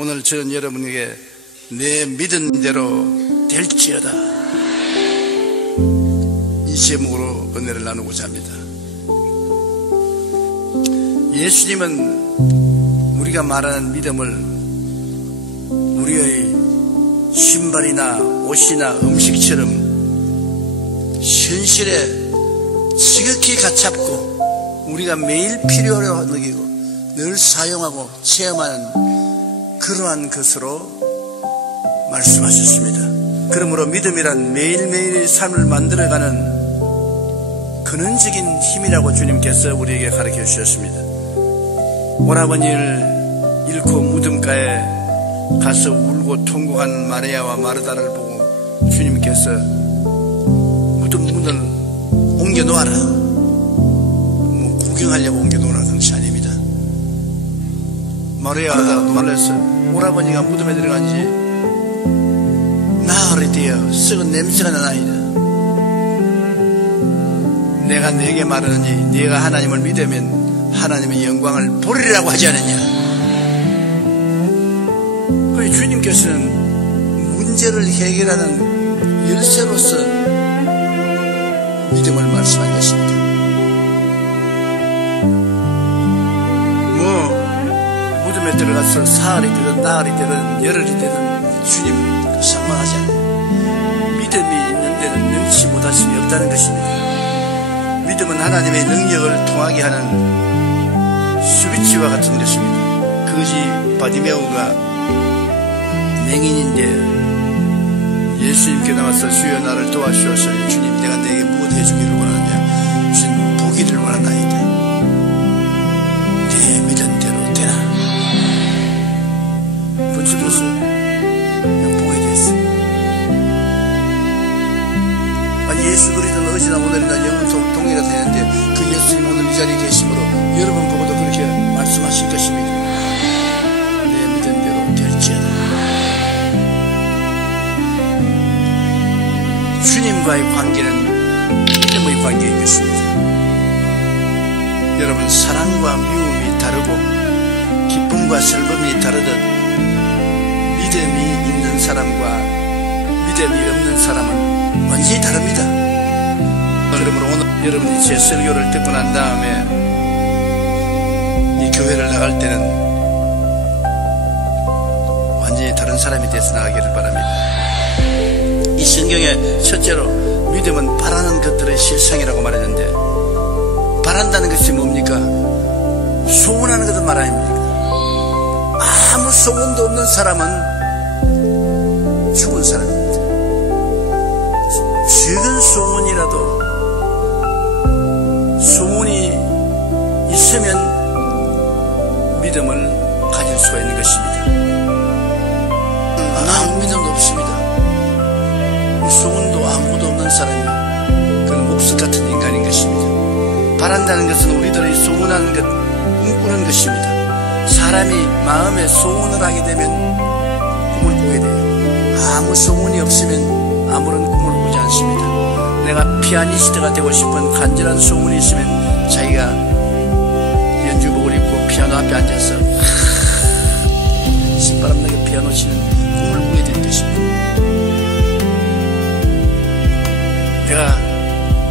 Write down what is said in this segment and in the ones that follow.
오늘 저는 여러분에게 내 믿은 대로 될지어다, 이 제목으로 은혜를 나누고자 합니다. 예수님은 우리가 말하는 믿음을 우리의 신발이나 옷이나 음식처럼 현실에 지극히 가깝고 우리가 매일 필요로 느끼고 늘 사용하고 체험하는 그러한 것으로 말씀하셨습니다. 그러므로 믿음이란 매일매일의 삶을 만들어가는 근원적인 힘이라고 주님께서 우리에게 가르쳐 주셨습니다. 오라버니를 잃고 무덤가에 가서 울고 통곡한 마리아와 마르다를 보고 주님께서 무덤 문을 옮겨 놓아라, 뭐 구경하려고 옮겨 놓으라 당시 아닙니다. 마리아가 놀라서 오라버니가 무덤에 들어간 지 나흘이 되어 썩은 냄새가 나나이다. 내가 네게 말하느니 네가 하나님을 믿으면 하나님의 영광을 보리라고 하지 않느냐. 그 주님께서는 문제를 해결하는 열쇠로서 믿음을 말씀한 것입니다. 무덤에 들어가서 사흘이 되든 나흘이 되든 열흘이 되든 주님 상관하지 않아요. 믿음이 있는 데는 능치 못하심이 없다는 것입니다. 믿음은 하나님의 능력을 통하게 하는 스위치와 같은 것입니다. 거지 바디메오가 맹인인데 예수님께 나와서 주여 나를 도와주옵소서. 주님, 내가 내게 무엇 해주기를 원하느냐. 주님, 보기를 원하나이다. 내 믿은 대로 되라. 분수로서 그냥 보게 됐어요. 예수 그리스도는 어제나 오늘이나 영원 동일하다 했는데 그 예수님 오늘 이 자리에 계심으로 여러분 보고도 그렇게 말씀하실 것입니다. 내 믿은 대로 될지어다. 주님과의 관계는 믿음의 관계인 것입니다. 여러분, 사랑과 미움이 다르고 기쁨과 슬픔이 다르듯 믿음이 있는 사람과 믿음이 없는 사람은 완전히 다릅니다. 그러므로 오늘 여러분이 제 설교를 듣고 난 다음에 이 교회를 나갈 때는 완전히 다른 사람이 돼서 나가기를 바랍니다. 이 성경에 첫째로 믿음은 바라는 것들의 실상이라고 말했는데, 바란다는 것이 뭡니까? 소원하는 것을 말합니다. 아무 소원도 없는 사람은 죽은 사람입니다. 작은 소원이라도 소원이 있으면 믿음을 가질 수가 있는 것입니다. 아무 믿음도 없습니다. 소원도 아무것도 없는 사람이 그건 목석 같은 인간인 것입니다. 바란다는 것은 우리들이 소원하는 것, 꿈꾸는 것입니다. 사람이 마음에 소원을 하게 되면 꿈을 꾸게 돼요. 아무 소원이 없으면 아무런 꿈을 꾸지 않습니다. 내가 피아니스트가 되고 싶은 간절한 소원이 있으면 자기가 연주복을 입고 피아노 앞에 앉아서 신바람나게 피아노 치는 꿈을 꾸게 되는 것입니다. 내가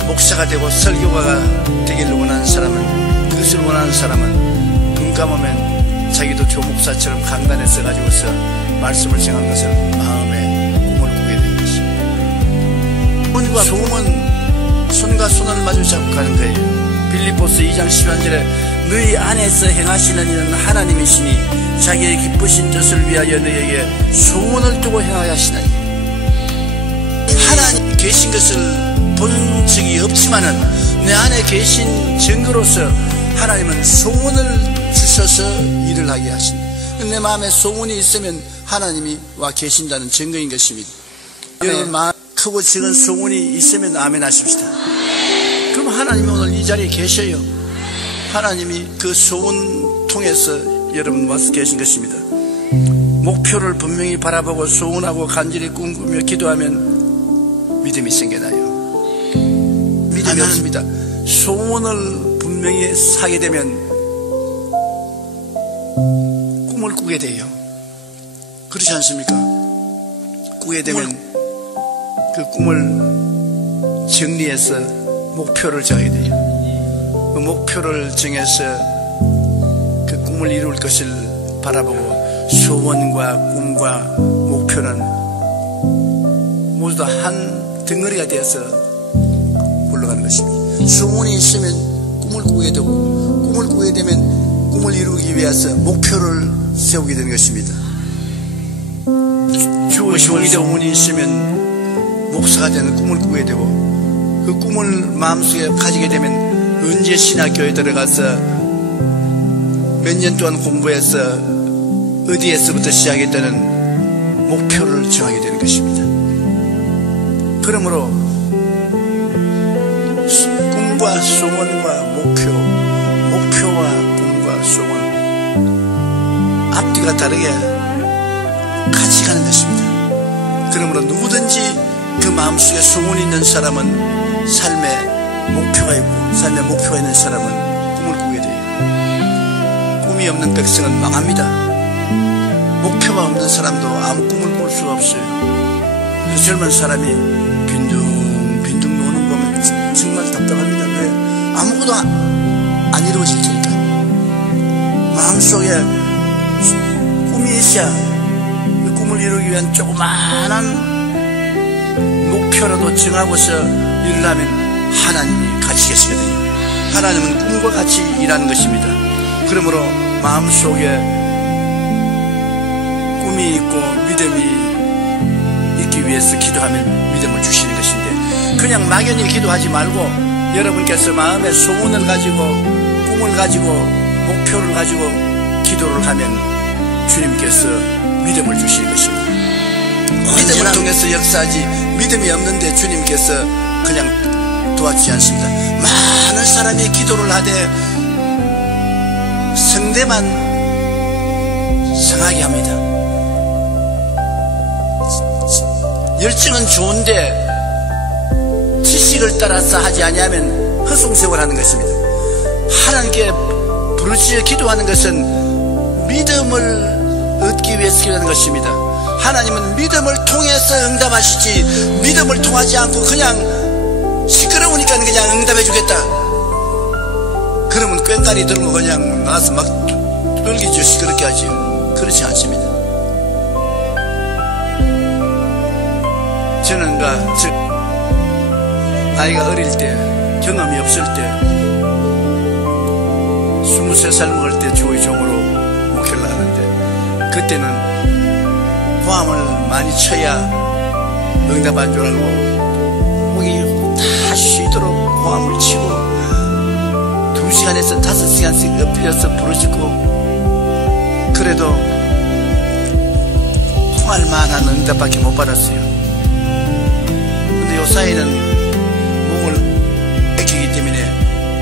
목사가 되고 설교가가 되기를 원하는 사람은, 그것을 원하는 사람은 눈 감으면 자기도 조목사처럼 강단에 서가지고서 말씀을 전하는 것을 마음에 꿈을 꾸게 되는 것입니다. 소원은 손과 손을 마주 잡고 가는 거예요. 빌립보서 2장 11절에 너희 안에서 행하시는 이는 하나님이시니 자기의 기쁘신 뜻을 위하여 너희에게 소원을 두고 행하여 하시나니. 하나님 계신 것을 본 적이 없지만은 내 안에 계신 증거로서 하나님은 소원을 주셔서 일을 하게 하신다. 내 마음에 소원이 있으면 하나님이 와 계신다는 증거인 것입니다. 여러분 마음 크고 작은 소원이 있으면 아멘 하십시다. 그럼 하나님이 오늘 이 자리에 계셔요. 하나님이 그 소원 통해서 여러분 와서 계신 것입니다. 목표를 분명히 바라보고 소원하고 간절히 꿈꾸며 기도하면 믿음이 생겨나요. 믿음이 없습니다. 소원을 분명히 사게 되면 꿈을 꾸게 돼요. 그렇지 않습니까? 꾸게 되면 그 꿈을 정리해서 목표를 정하게 돼요. 그 목표를 정해서 그 꿈을 이룰 것을 바라보고 소원과 꿈과 목표는 모두 다 한 덩어리가 되어서 굴러가는 것입니다. 소원이 있으면 꿈을 꾸게 되고, 꿈을 꾸게 되면 꿈을 이루기 위해서 목표를 세우게 되는 것입니다. 종이 되고 운이 있으면 목사가 되는 꿈을 꾸게 되고, 그 꿈을 마음속에 가지게 되면 언제 신학교에 들어가서 몇 년 동안 공부해서 어디에서부터 시작했다는 목표를 정하게 되는 것입니다. 그러므로 꿈과 소원과 목표와 꿈과 소원, 앞뒤가 다르게 같이 가는 것입니다. 그러므로 누구든지 그 마음속에 소원이 있는 사람은 삶에 목표가 있고, 삶에 목표가 있는 사람은 꿈을 꾸게 돼요. 꿈이 없는 백성은 망합니다. 목표가 없는 사람도 아무 꿈을 꿀 수가 없어요. 그 젊은 사람이 빈둥빈둥 노는 거 보면 정말 답답합니다. 왜? 아무것도 안 이루어질 테니까. 마음속에 꿈이 있어야 그 꿈을 이루기 위한 조그마한 목표라도 정하고서 일을 하면 하나님이 같이 계시거든요. 하나님은 꿈과 같이 일하는 것입니다. 그러므로 마음속에 꿈이 있고 믿음이 있기 위해서 기도하면 믿음을 주시는 것인데, 그냥 막연히 기도하지 말고 여러분께서 마음에 소원을 가지고 꿈을 가지고 목표를 가지고 기도를 하면 주님께서 믿음을 주시는 것입니다. 믿음을 통해서 역사하지, 믿음이 없는데 주님께서 그냥 도와주지 않습니다. 많은 사람이 기도를 하되 성대만 성하게 합니다. 열정은 좋은데 지식을 따라서 하지 아니하면 허송세월 하는 것입니다. 하나님께 부르짖어 기도하는 것은 믿음을 얻기 위해서 기도하는 것입니다. 하나님은 믿음을 통해서 응답하시지, 믿음을 통하지 않고 그냥 시끄러우니까 그냥 응답해 주겠다, 그러면 꽹가리 들고 그냥 나와서 막 떨기죠. 시끄럽게 하지. 그렇지 않습니다. 저는 나이가 어릴 때, 경험이 없을 때, 23살 먹을 때 주의 종으로 목회를 하는데, 그때는 고함을 많이 쳐야 응답한 줄 알고 목이 다 쉬도록 고함을 치고 2시간에서 5시간씩 엎드려서 부르짖고, 그래도 통할 만한 응답밖에 못 받았어요. 근데 요사이는 목을 애기기 때문에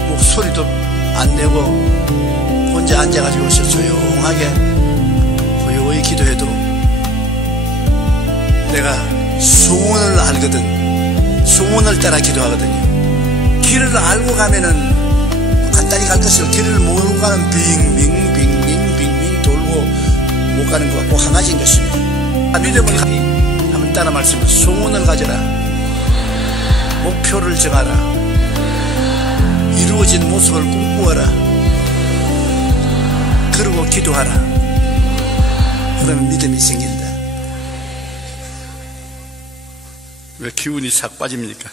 목소리도 안 내고 혼자 앉아가지고 조용하게 고요히 기도해도 내가 소원을 알거든. 소원을 따라 기도하거든요. 길을 알고 가면은 간단히 갈 것을, 길을 모르고 가면 빙빙빙빙빙빙 돌고 못 가는 것 같고 한 가지인 것입니다. 믿음을 한번 따라 말씀해. 소원을 가져라. 목표를 정하라. 이루어진 모습을 꿈꾸어라. 그리고 기도하라. 그러면 믿음이 생긴다. 왜 기운이 싹 빠집니까?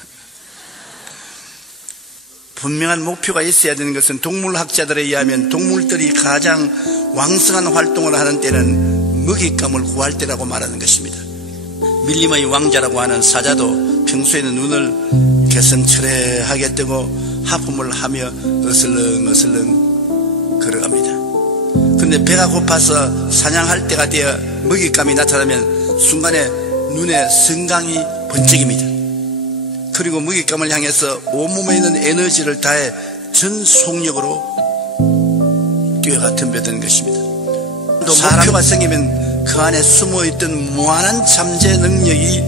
분명한 목표가 있어야 되는 것은 동물학자들에 의하면 동물들이 가장 왕성한 활동을 하는 때는 먹잇감을 구할 때라고 말하는 것입니다. 밀림의 왕자라고 하는 사자도 평소에는 눈을 개성철회하게 뜨고 하품을 하며 어슬렁어슬렁 걸어갑니다. 그런데 배가 고파서 사냥할 때가 되어 먹잇감이 나타나면 순간에 눈에 성강이 번쩍입니다. 그리고 먹잇감을 향해서 온몸에 있는 에너지를 다해 전 속력으로 뛰어가 덤벼드는 것입니다. 또 목표가 생기면 그 안에 숨어있던 무한한 잠재 능력이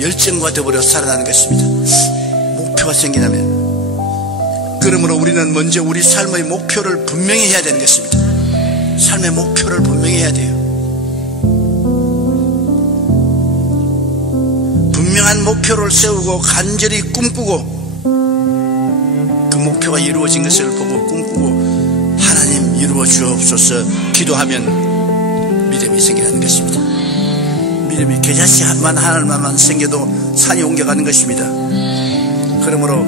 열정과 더불어 살아나는 것입니다. 목표가 생기냐면. 그러므로 우리는 먼저 우리 삶의 목표를 분명히 해야 되는 것입니다. 삶의 목표를 분명히 해야 돼요. 목표를 세우고 간절히 꿈꾸고 그 목표가 이루어진 것을 보고 꿈꾸고 하나님 이루어 주옵소서 기도하면 믿음이 생기는 것입니다. 믿음이 겨자씨만 하나만 생겨도 산이 옮겨가는 것입니다. 그러므로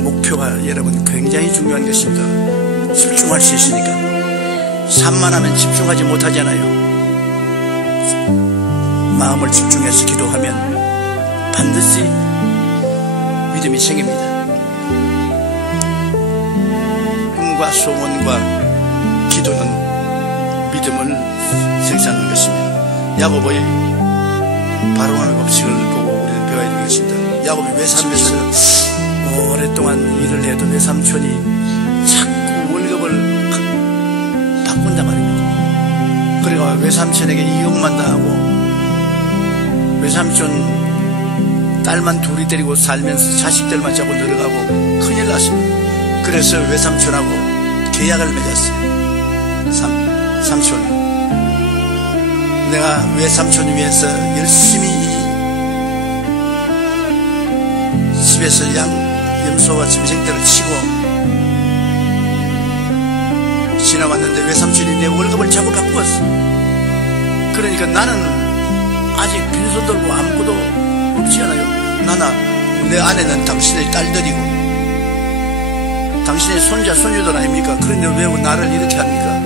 목표가 여러분 굉장히 중요한 것입니다. 집중할 수 있으니까. 산만하면 집중하지 못하잖아요. 마음을 집중해서 기도하면 반드시 믿음이 생깁니다. 꿈과 소원과 기도는 믿음을 생산하는 것입니다. 야곱의 바로왕의 법칙을 보고 우리는 배워야 되는 것입니다. 야곱이 외삼촌에서 오랫동안 일을 해도 외삼촌이 자꾸 월급을 바꾼단 말입니다. 그러니까 외삼촌에게 이용만 당하고 외삼촌 딸만 둘이 데리고 살면서 자식들만 자꾸 늘어가고 큰일 났습니다. 그래서 외삼촌하고 계약을 맺었어요. 삼촌, 내가 외삼촌 위해서 열심히 집에서 염소와 짐승들을 치고 지나왔는데 외삼촌이 내 월급을 자꾸 바꾸었어. 그러니까 나는 아직 빈손 들고 아무것도 없지 않아요. 내 아내는 당신의 딸들이고 당신의 손자 손주들 아닙니까? 그런데 왜 나를 이렇게 합니까?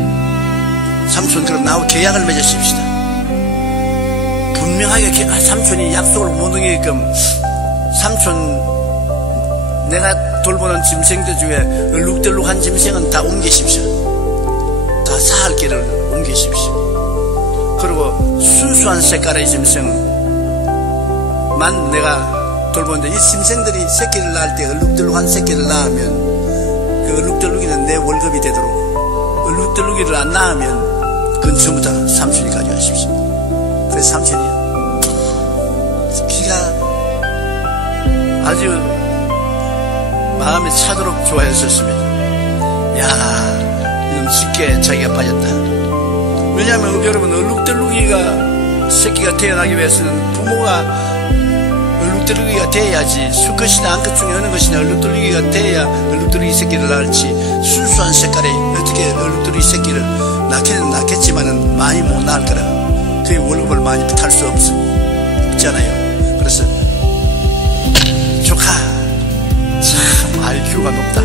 삼촌, 그럼 나하고 계약을 맺으십시다. 분명하게 삼촌이 약속을 못 어기게끔 삼촌, 내가 돌보는 짐승들 중에 얼룩덜룩한 짐승은 다 옮기십시오. 다 사할 길을 옮기십시오. 그리고 순수한 색깔의 짐승만 내가 돌보는데, 이 짐승들이 새끼를 낳을 때 얼룩덜룩한 새끼를 낳으면 그 얼룩덜룩이는 내 월급이 되도록, 얼룩덜룩이를 안 낳으면 그건 전부 다 삼촌이 가져가십시오. 그래서 삼촌이 기가 아주 마음에 차도록 좋아했었습니다. 야, 이놈 쉽게 자기가 빠졌다. 왜냐하면 여러분, 얼룩덜룩이가 새끼가 태어나기 위해서는 부모가 얼룩덜룩이가 돼야지, 수컷이나 암컷 중에 어느 것이나 얼룩덜룩이가 돼야 얼룩덜룩이 새끼를 낳을지, 순수한 색깔의 어떻게 얼룩덜룩이 새끼를 낳기는 낳겠지만은 많이 못 낳을 거라. 그의 월급을 많이 탈 수 없잖아요. 그래서 조카 참 IQ가 높다.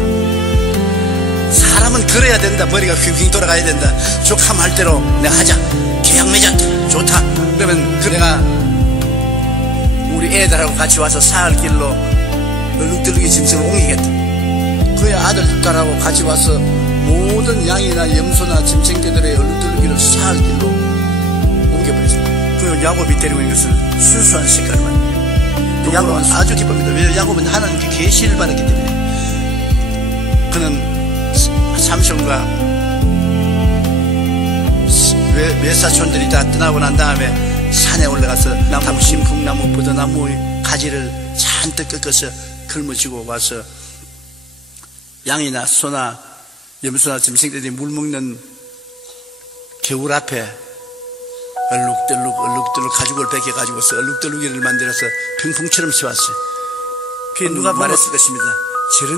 사람은 그래야 된다. 머리가 휙휙 돌아가야 된다. 조카 말대로 내가 하자. 계약 맺었다. 좋다. 그러면 내가 우리 애들하고 같이 와서 사흘 길로 얼룩덜룩이 짐승을 옮기겠다. 그의 아들딸하고 같이 와서 모든 양이나 염소나 짐승들의 얼룩덜룩이를 사흘 길로 옮겨버렸습니다. 그 야곱이 데리고 있는 것은 순수한 색깔만. 야곱은 아주 기쁩니다. 왜냐하면 야곱은 하나님께 계시를 받았기 때문에. 그는 삼손과 외사촌들이 다 떠나고 난 다음에 산에 올라가서 나무, 신풍나무, 버드나무의 가지를 잔뜩 꺾어서 걸머쥐고 와서 양이나 소나 염소나 짐승들이 물 먹는 겨울 앞에 얼룩덜룩 가죽을 벗겨가지고서 얼룩덜룩이를 만들어서 병풍처럼 씌웠어요. 그게 누가 말했을 것입니다. 저런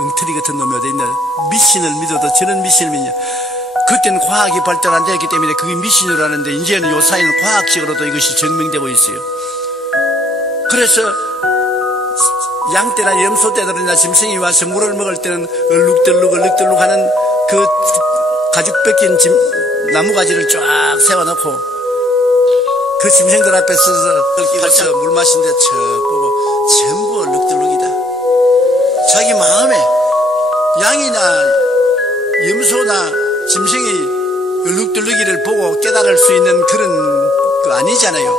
엉터리 같은 놈이 어디 있나. 미신을 믿어도 저런 미신을 믿냐. 그때는 과학이 발달 안 되었기 때문에 그게 미신으로 하는데, 이제는 요사이는 과학적으로도 이것이 증명되고 있어요. 그래서 양떼나 염소떼들이나 짐승이 와서 물을 먹을 때는 얼룩덜룩 하는 그 가죽 벗긴 나무가지를 쫙 세워놓고 그 짐승들 앞에 서서 물 마시는데 척 보고 전부 얼룩덜룩이다. 자기 마음에 양이나 염소나 짐승이 얼룩덜룩이를 보고 깨달을 수 있는 그런 거 아니잖아요.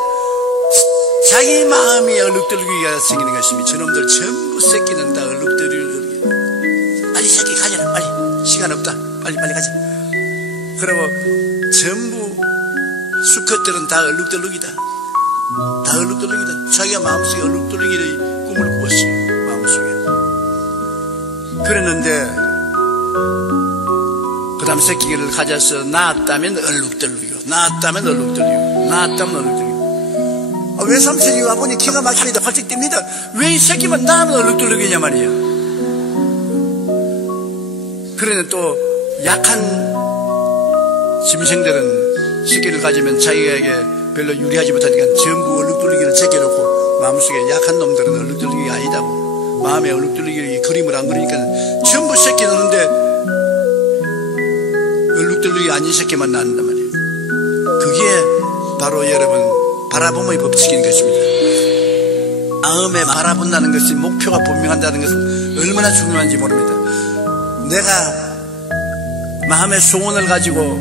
자기 마음이 얼룩덜룩이가 생기는 것입니다. 저놈들 전부 새끼는 다 얼룩덜룩이. 빨리 새끼 가져라. 빨리 시간 없다. 빨리 가자. 그리고 전부 수컷들은 다 얼룩덜룩이다. 다 얼룩덜룩이다. 자기가 마음속에 얼룩덜룩이의 꿈을 꾸었어요. 마음속에. 그랬는데 그 다음 새끼를 가져서 낳았다면 얼룩덜룩이고, 낳았다면 얼룩덜룩이고, 낳았다면 얼룩덜룩이고. 외삼촌이 와보니 기가 막힙니다. 활짝 뜁니다. 왜 이 새끼만 나만 얼룩덜룩이냐 말이에요. 그러나 또 약한 짐승들은 새끼를 가지면 자기에게 별로 유리하지 못하니까 전부 얼룩덜룩이를 제껴놓고 마음속에 약한 놈들은 얼룩덜룩이가 아니다고 마음에 얼룩덜룩이 그림을 안 그리니까 전부 새끼 넣는데 얼룩덜룩이 아닌 새끼만 낳는단 말이에요. 그게 바로 여러분 바라봄의 법칙인 것입니다. 마음에 바라본다는 것이 목표가 분명한다는 것은 얼마나 중요한지 모릅니다. 내가 마음의 소원을 가지고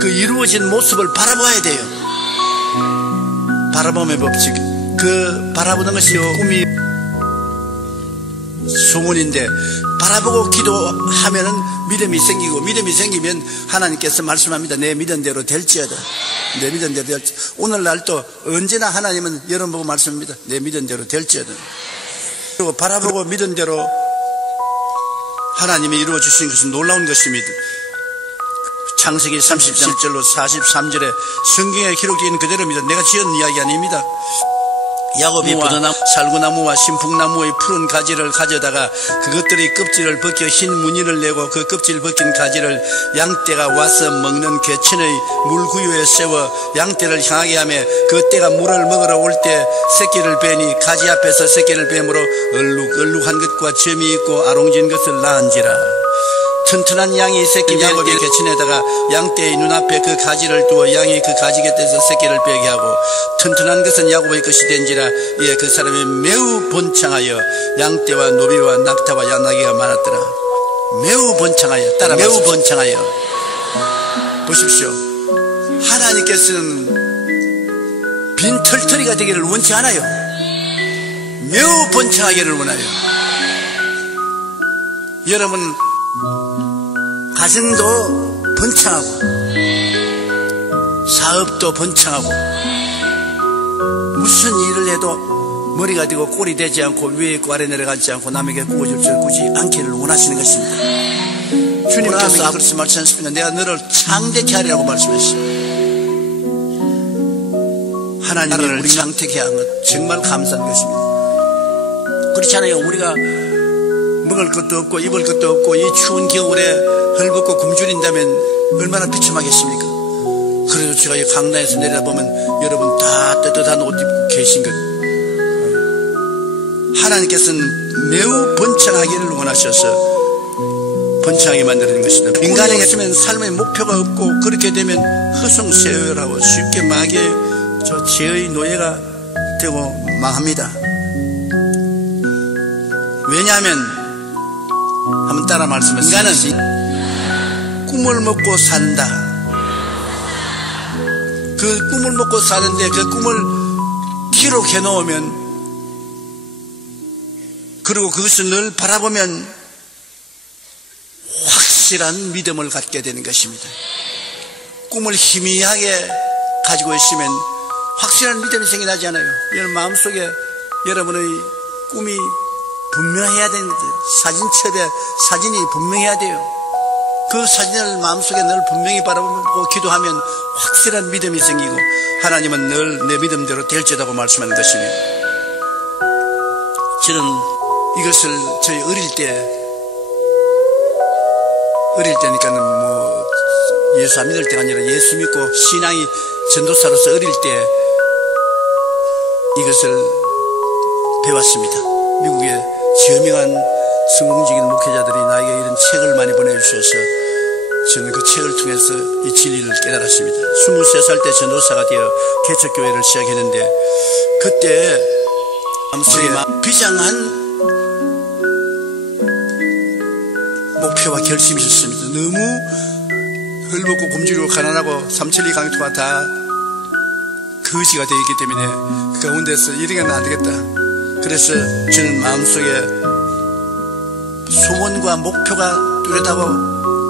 그 이루어진 모습을 바라봐야 돼요. 바라봄의 법칙. 그 바라보는 것이 꿈이 소원인데 바라보고 기도하면은 믿음이 생기고 믿음이 생기면 하나님께서 말씀합니다. 내 믿은 대로 될지어다. 내 믿은 대로 될지. 오늘날도 언제나 하나님은 여러분 보고 말씀합니다. 내 믿은 대로 될지어다. 그리고 바라보고 믿은 대로 하나님이 이루어 주신 것은 놀라운 것입니다. 창세기 37절로 43절에 성경에 기록되어 있는 그대로입니다. 내가 지은 이야기 아닙니다. 야곱이 포도나무, 살구나무와 신풍나무의 푸른 가지를 가져다가 그것들의 껍질을 벗겨 흰 무늬를 내고 그 껍질 벗긴 가지를 양떼가 와서 먹는 개천의 물구유에 세워 양떼를 향하게 하며 그 떼가 물을 먹으러 올 때 새끼를 빼니 가지 앞에서 새끼를 빼므로 얼룩얼룩한 것과 점이 있고 아롱진 것을 낳은지라. 튼튼한 양이 새끼 야곱의 개천에다가 양떼의 눈앞에 그 가지를 두어 양이 그 가지 곁에서 새끼를 빼게 하고 튼튼한 것은 야곱의 것이 된지라. 예, 그 사람이 매우 번창하여 양떼와 노비와 낙타와 양나귀가 많았더라. 매우 번창하여 따라 매우 번창하여. 보십시오. 하나님께서는 빈털터리가 되기를 원치 않아요. 매우 번창하기를 원하요. 여러분 가정도 번창하고 사업도 번창하고 무슨 일을 해도 머리가 되고 꼴이 되지 않고 위에 있고 아래 내려가지 않고 남에게 구워줄 줄 굳이 않기를 원하시는 것입니다. 주님께서 그렇게 말씀하셨습니다. 내가 너를 창대케 하리라고 말씀했어요. 하나님이 우리를 창대케 한 것 정말 감사한 것입니다. 그렇지 않아요? 우리가 먹을 것도 없고 입을 것도 없고 이 추운 겨울에 헐벗고 굶주린다면 얼마나 비참하겠습니까? 그래도 제가 이 강단에서 내려다보면 여러분 다 따뜻한 옷 입고 계신 것. 하나님께서는 매우 번창하기를 원하셔서 번창하게 만드는 것입니다. 인간에게 있으면 삶의 목표가 없고 그렇게 되면 허송세월하고 쉽게 마귀의 죄의 노예가 되고 망합니다. 왜냐하면 한번 따라 말씀하세요. 인간은 꿈을 먹고 산다. 그 꿈을 먹고 사는데 그 꿈을 기록해 놓으면 그리고 그것을 늘 바라보면 확실한 믿음을 갖게 되는 것입니다. 꿈을 희미하게 가지고 있으면 확실한 믿음이 생겨나지 않아요. 여러분 마음속에 여러분의 꿈이 분명해야 되는데 사진첩에 사진이 분명해야 돼요. 그 사진을 마음속에 늘 분명히 바라보고 기도하면 확실한 믿음이 생기고 하나님은 늘 내 믿음대로 될지라고 말씀하는 것입니다. 저는 이것을 저희 어릴 때니까는 뭐 예수 안 믿을 때가 아니라 예수 믿고 신앙이 전도사로서 어릴 때 이것을 배웠습니다. 미국의 저명한 성공적인 목회자들이 나에게 이런 책을 많이 보내주셔서 저는 그 책을 통해서 이 진리를 깨달았습니다. 23살 때 전도사가 되어 개척교회를 시작했는데 그때 마음속에 비장한 목표와 결심이 있었습니다. 너무 헐벗고 굶주리고 가난하고 삼천리 강토가 다 거지가 되어 있기 때문에 그 가운데서 이래가는 안 되겠다. 그래서 저는 마음속에 소원과 목표가 뚜렷하고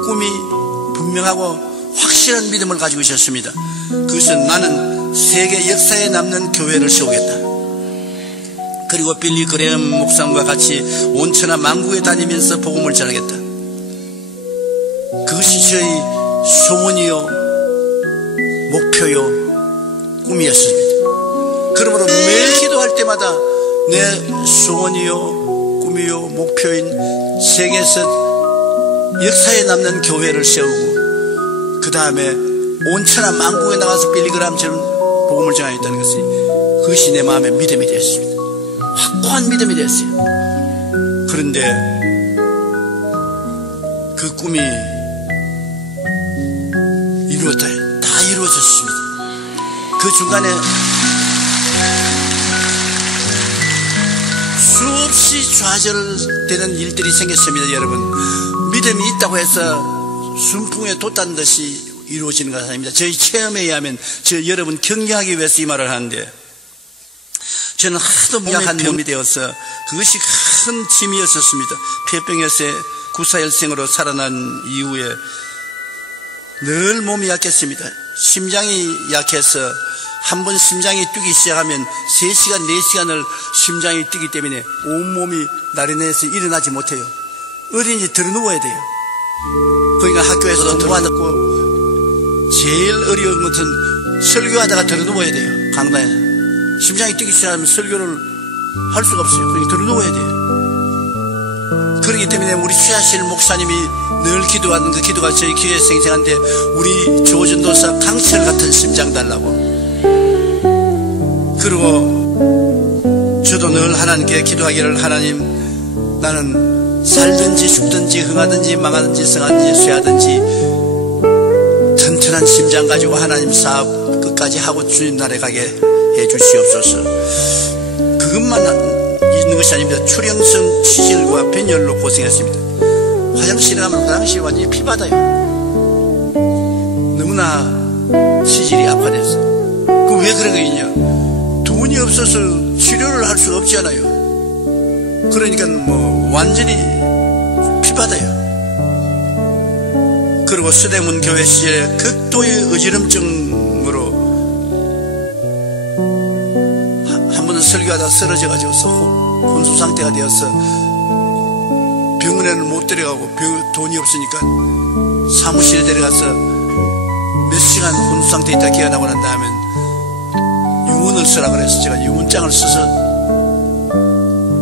꿈이 분명하고 확실한 믿음을 가지고 있었습니다. 그것은 나는 세계 역사에 남는 교회를 세우겠다. 그리고 빌리 그레엄 목사님과 같이 온천하 만국에 다니면서 복음을 전하겠다. 그것이 저희 소원이요 목표요 꿈이었습니다. 그러므로 매일 기도할 때마다 내 소원이요 꿈이요 목표인 세계에서 역사에 남는 교회를 세우고 그 다음에 온 천하 만국에 나가서 빌리그람처럼 복음을 전하겠다는 것이 그것이 내 마음의 믿음이 되었습니다. 확고한 믿음이 되었어요. 그런데 그 꿈이 다 이루어졌습니다. 그 중간에 수없이 좌절되는 일들이 생겼습니다. 여러분, 믿음이 있다고 해서 순풍에 돛단 듯이 이루어지는 것은 아닙니다. 저희 체험에 의하면 여러분 격려하기 위해서 이 말을 하는데, 저는 하도 약한 몸이 되어서 그것이 큰 짐이었었습니다. 폐병에서 구사혈생으로 살아난 이후에 늘 몸이 약했습니다. 심장이 약해서 한번 심장이 뛰기 시작하면 3시간, 4시간을 심장이 뛰기 때문에 온몸이 나른해서 일어나지 못해요. 어린이집 들어누워야 돼요. 그러니까 학교에서도 들어왔고, 제일 어려운 것은 설교하다가 들어누워야 돼요. 강단에 심장이 뛰기 시작하면 설교를 할 수가 없어요. 그러니까 들어누워야 돼요. 그렇기 때문에 우리 최하실 목사님이 늘 기도하는 그 기도가 저희 교회 생생한데, 우리 조전도사 강철 같은 심장 달라고. 그리고 저도 늘 하나님께 기도하기를, 하나님, 나는 살든지 죽든지 흥하든지 망하든지 성하든지 쇠하든지 튼튼한 심장 가지고 하나님 사업 끝까지 하고 주님 나라에 가게 해 주시옵소서. 그것만 있는 것이 아닙니다. 출혈성 치질과 빈혈로 고생했습니다. 화장실에 가면 화장실이 완전히 피바다요. 너무나 치질이 아파졌어. 그 왜 그런 거 있냐? 돈이 없어서 치료를 할 수가 없잖아요. 그러니까 뭐 완전히 피바다요. 그리고 서대문 교회 시절에 극도의 어지럼증으로 한 번은 설교하다 쓰러져가지고 혼수 상태가 되어서 병원에는 못 데려가고 돈이 없으니까 사무실에 데려가서 몇 시간 혼수 상태에 있다 깨어나고 난 다음에 유언을 쓰라 그래서 제가 유언장을 써서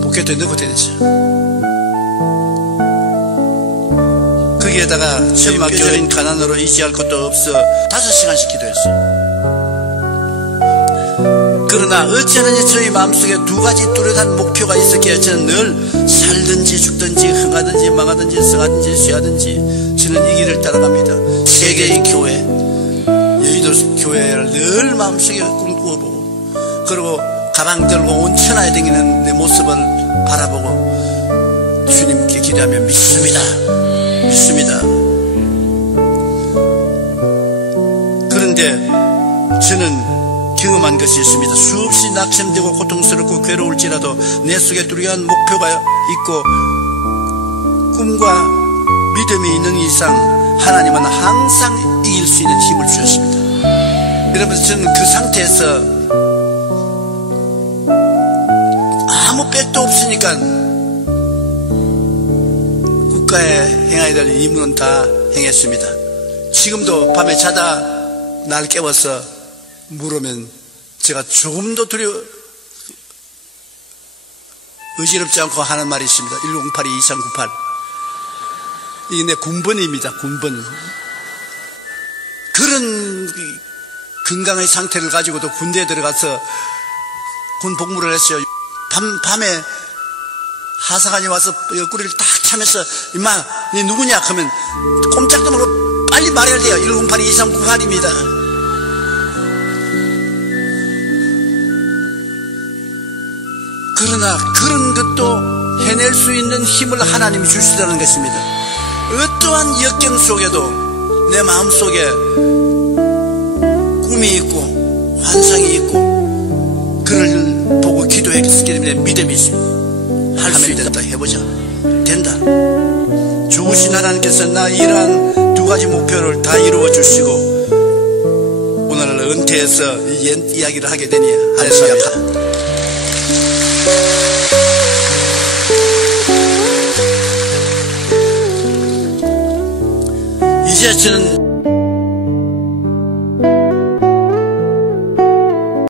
포켓에 넣고 다녔어요. 거기에다가 처음 학교인 가난으로 의지할 것도 없어 5시간씩 기도했어요. 그러나 어찌하든지 저희 마음속에 2가지 뚜렷한 목표가 있었기에 저는 늘 살든지 죽든지 흥하든지 망하든지 성하든지 쇠하든지 저는 이 길을 따라갑니다. 세계의 교회, 여의도 교회를 늘 마음속에 꿈꾸어보고, 그리고 가방 들고 온 천하에 다니는 내 모습을 바라보고 주님께 기도하며 믿습니다. 그런데 저는 경험한 것이 있습니다. 수없이 낙심되고 고통스럽고 괴로울지라도 내 속에 뚜렷한 목표가 있고 꿈과 믿음이 있는 이상 하나님은 항상 이길 수 있는 힘을 주셨습니다. 여러분, 저는 그 상태에서 아무 백도 없으니까 국가에 행해야 될 임무는 다 행했습니다. 지금도 밤에 자다 날 깨워서 물으면 제가 조금도 의지롭지 않고 하는 말이 있습니다. 1082-2398. 이게 내 군번입니다. 군번. 그런 건강의 상태를 가지고도 군대에 들어가서 군 복무를 했어요. 밤에 하사관이 와서 옆구리를 딱 차면서, 임마, 니 누구냐? 그러면 꼼짝도 모르고 빨리 말해야 돼요. 1082-2398입니다. 그러나 그런 것도 해낼 수 있는 힘을 하나님이 주시다는 것입니다. 어떠한 역경 속에도 내 마음속에 꿈이 있고 환상이 있고 그를 보고 기도했기 때문에 믿음이 있습니다. 할 수 있다. 해보자. 된다. 주신 하나님께서 나 이러한 2가지 목표를 다 이루어 주시고 오늘 은퇴해서 이 이야기를 하게 되니 할렐루야. 이제 저는